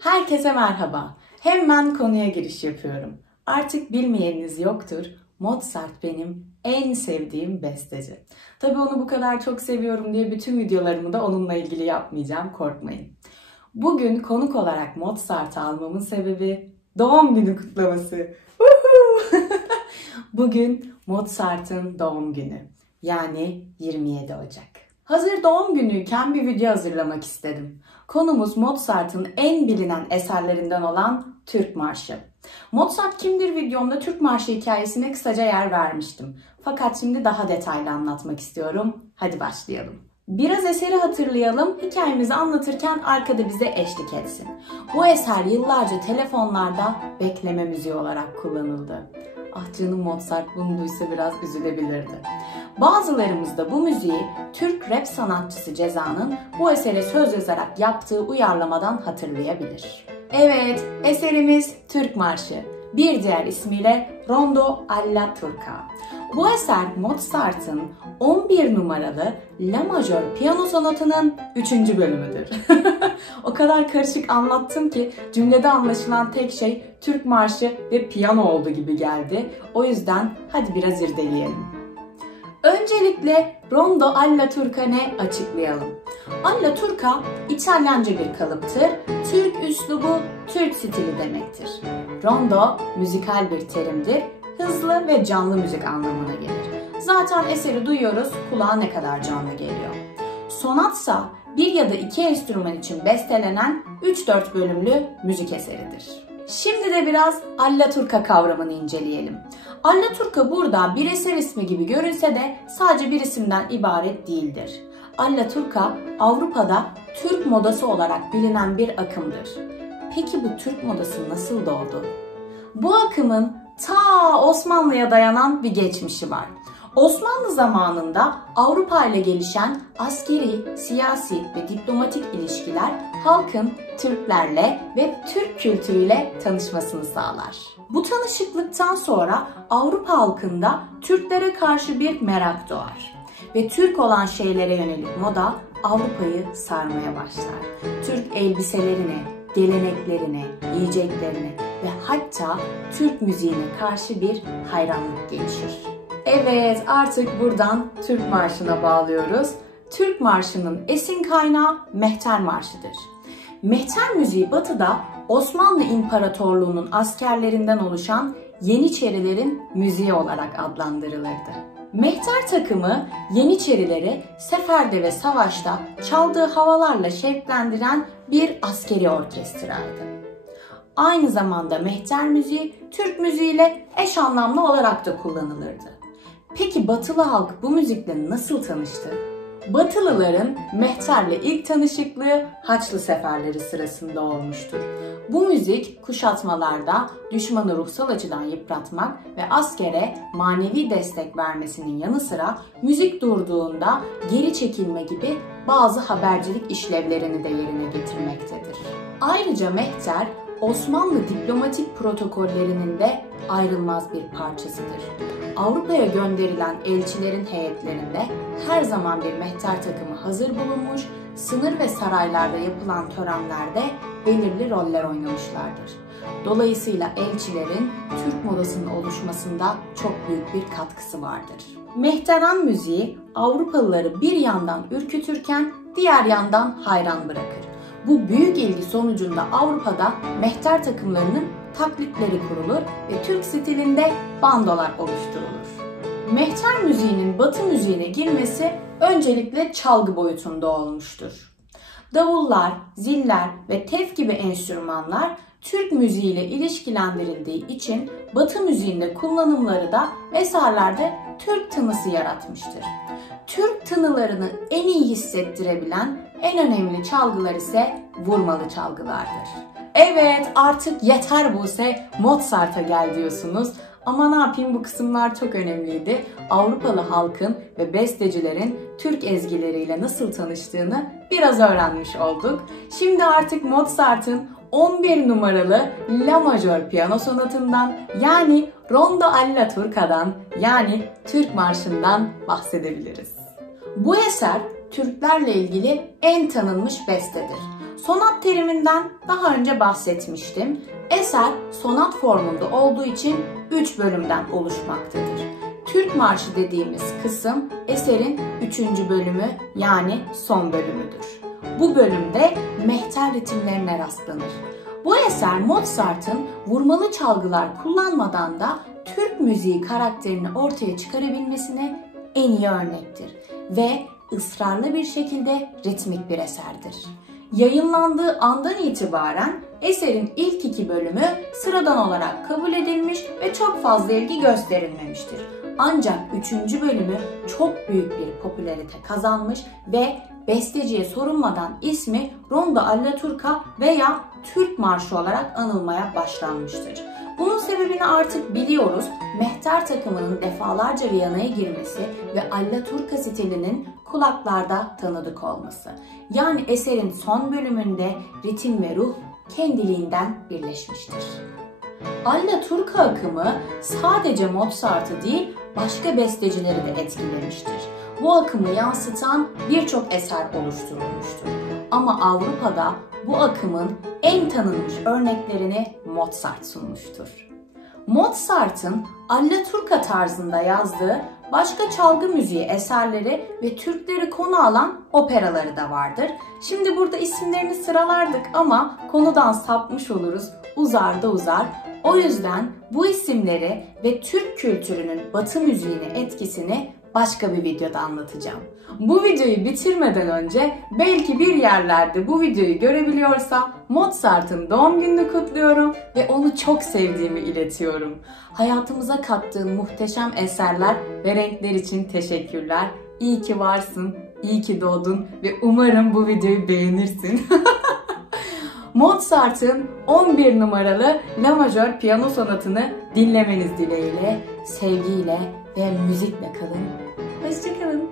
Herkese merhaba. Hemen konuya giriş yapıyorum. Artık bilmeyeniniz yoktur. Mozart benim en sevdiğim besteci. Tabii onu bu kadar çok seviyorum diye bütün videolarımı da onunla ilgili yapmayacağım, korkmayın. Bugün konuk olarak Mozart'ı almamın sebebi doğum günü kutlaması. Bugün Mozart'ın doğum günü. Yani 27 Ocak. Hazır doğum günüyken bir video hazırlamak istedim. Konumuz Mozart'ın en bilinen eserlerinden olan Türk Marşı. Mozart kimdir videomda Türk Marşı hikayesine kısaca yer vermiştim. Fakat şimdi daha detaylı anlatmak istiyorum. Hadi başlayalım. Biraz eseri hatırlayalım, hikayemizi anlatırken arkada bize eşlik etsin. Bu eser yıllarca telefonlarda bekleme müziği olarak kullanıldı. Ah canım Mozart bunu duysa biraz üzülebilirdi. Bazılarımız da bu müziği Türk rap sanatçısı Ceza'nın bu esere söz yazarak yaptığı uyarlamadan hatırlayabilir. Evet, eserimiz Türk Marşı. Bir diğer ismiyle Rondo alla Turca. Bu eser Mozart'ın 11 numaralı La Majör piyano sonatının 3. bölümüdür. O kadar karışık anlattım ki cümlede anlaşılan tek şey Türk Marşı ve piyano oldu gibi geldi. O yüzden hadi biraz irdeleyelim. Öncelikle Rondo alla Turca ne açıklayalım. Alla Turca İtalyanca bir kalıptır. Türk üslubu, Türk stili demektir. Rondo müzikal bir terimdir. Hızlı ve canlı müzik anlamına gelir. Zaten eseri duyuyoruz, kulağa ne kadar canlı geliyor. Sonatsa bir ya da iki enstrüman için bestelenen 3-4 bölümlü müzik eseridir. Şimdi de biraz alla Turca kavramını inceleyelim. Alla Turca burada bir eser ismi gibi görünse de sadece bir isimden ibaret değildir. Alla Turca Avrupa'da Türk modası olarak bilinen bir akımdır. Peki bu Türk modası nasıl doğdu? Bu akımın ta Osmanlı'ya dayanan bir geçmişi var. Osmanlı zamanında Avrupa ile gelişen askeri, siyasi ve diplomatik ilişkiler halkın Türklerle ve Türk kültürüyle tanışmasını sağlar. Bu tanışıklıktan sonra Avrupa halkında Türklere karşı bir merak doğar. Ve Türk olan şeylere yönelik moda Avrupa'yı sarmaya başlar. Türk elbiselerini, geleneklerini, yiyeceklerini ve hatta Türk müziğine karşı bir hayranlık gelişir. Evet, artık buradan Türk Marşı'na bağlıyoruz. Türk Marşı'nın esin kaynağı Mehter Marşı'dır. Mehter müziği Batı'da Osmanlı İmparatorluğu'nun askerlerinden oluşan Yeniçerilerin müziği olarak adlandırılırdı. Mehter takımı Yeniçerileri seferde ve savaşta çaldığı havalarla şevklendiren bir askeri orkestraydı. Aynı zamanda mehter müziği Türk müziğiyle eş anlamlı olarak da kullanılırdı. Peki Batılı halk bu müzikle nasıl tanıştı? Batılıların mehterle ilk tanışıklığı Haçlı seferleri sırasında olmuştur. Bu müzik kuşatmalarda düşmanı ruhsal açıdan yıpratmak ve askere manevi destek vermesinin yanı sıra müzik durduğunda geri çekilme gibi bazı habercilik işlevlerini de yerine getirmektedir. Ayrıca mehter Osmanlı diplomatik protokollerinin de ayrılmaz bir parçasıdır. Avrupa'ya gönderilen elçilerin heyetlerinde her zaman bir mehter takımı hazır bulunmuş, sınır ve saraylarda yapılan törenlerde belirli roller oynamışlardır. Dolayısıyla elçilerin Türk modasının oluşmasında çok büyük bir katkısı vardır. Mehteran müziği Avrupalıları bir yandan ürkütürken diğer yandan hayran bırakır. Bu büyük ilgi sonucunda Avrupa'da mehter takımlarının taklitleri kurulur ve Türk stilinde bandolar oluşturulur. Mehter müziğinin Batı müziğine girmesi öncelikle çalgı boyutunda olmuştur. Davullar, ziller ve tef gibi enstrümanlar Türk müziğiyle ilişkilendirildiği için Batı müziğinde kullanımları da eserlerde Türk tınısı yaratmıştır. Türk tınılarını en iyi hissettirebilen en önemli çalgılar ise vurmalı çalgılardır. Evet, artık yeter Buse, Mozart'a gel diyorsunuz. Ama ne yapayım, bu kısımlar çok önemliydi. Avrupalı halkın ve bestecilerin Türk ezgileriyle nasıl tanıştığını biraz öğrenmiş olduk. Şimdi artık Mozart'ın 11 numaralı La Majör piyano sonatından yani Rondo alla Turca'dan yani Türk Marşı'ndan bahsedebiliriz. Bu eser Türklerle ilgili en tanınmış bestedir. Sonat teriminden daha önce bahsetmiştim. Eser sonat formunda olduğu için 3 bölümden oluşmaktadır. Türk Marşı dediğimiz kısım eserin 3. bölümü yani son bölümüdür. Bu bölümde mehter ritimlerine rastlanır. Bu eser Mozart'ın vurmalı çalgılar kullanmadan da Türk müziği karakterini ortaya çıkarabilmesine en iyi örnektir ve ısrarlı bir şekilde ritmik bir eserdir. Yayınlandığı andan itibaren eserin ilk 2 bölümü sıradan olarak kabul edilmiş ve çok fazla ilgi gösterilmemiştir. Ancak 3. bölümü çok büyük bir popülarite kazanmış ve besteciye sorulmadan ismi Rondo alla Turca veya Türk Marşı olarak anılmaya başlanmıştır. Bunun sebebini artık biliyoruz. Mehter takımının defalarca Viyana'ya girmesi ve alla Turca stilinin kulaklarda tanıdık olması. Yani eserin son bölümünde ritim ve ruh kendiliğinden birleşmiştir. Alla Turca akımı sadece Mozart'ı değil başka bestecileri de etkilemiştir. Bu akımı yansıtan birçok eser oluşturulmuştur. Ama Avrupa'da bu akımın en tanınmış örneklerini Mozart sunmuştur. Mozart'ın alla Turca tarzında yazdığı başka çalgı müziği eserleri ve Türkleri konu alan operaları da vardır. Şimdi burada isimlerini sıralardık ama konudan sapmış oluruz, uzar da uzar. O yüzden bu isimleri ve Türk kültürünün Batı müziğine etkisini başka bir videoda anlatacağım. Bu videoyu bitirmeden önce belki bir yerlerde bu videoyu görebiliyorsa Mozart'ın doğum gününü kutluyorum ve onu çok sevdiğimi iletiyorum. Hayatımıza kattığın muhteşem eserler ve renkler için teşekkürler. İyi ki varsın, iyi ki doğdun ve umarım bu videoyu beğenirsin. Mozart'ın 11 numaralı La Majör piyano sonatını dinlemeniz dileğiyle, sevgiyle ve müzikle kalın. Hoşça kalın.